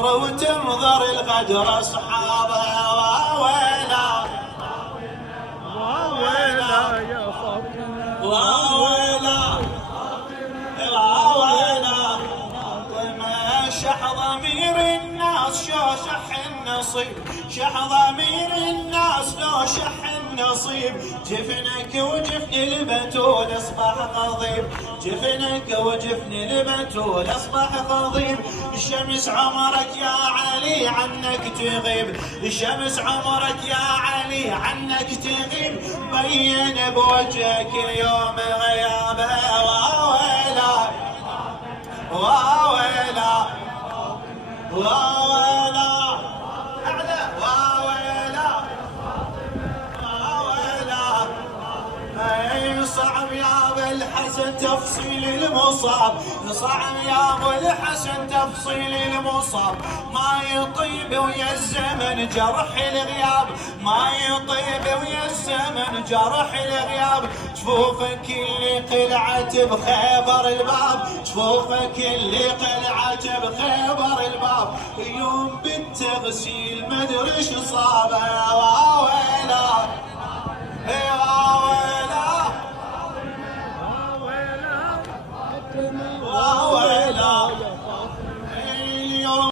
تنظر وتنظر الغدر اصحابه. ويلا ويلا يا فاطمة، ويلا ويلا فاطمة، شح ضمير الناس شو شح النصيب، شح ضمير الناس لو شح النصيب. جفنك وجفن البتول اصبح غضيب، جفنك وجفن البتول اصبح غضيب. الشمس عمرك يا علي عنك تغيب، الشمس عمرك يا علي عنك تغيب. بين بوجهك اليوم غيابه. وويلا وويلا وويلا أعلى. وويلا وويلا اي صعب يا ابو الحسن تفصيل المصاب، صعب يا ابو الحسن تفصيل المصاب. ما يطيب ويا الزمن جرح الغياب، ما يطيب ويا الزمن جرح الغياب. جفوفك اللي قلعت بخيبر الباب، جفوفك اللي قلعت بخيبر الباب. يوم بالتغسيل مدري ايش صابه.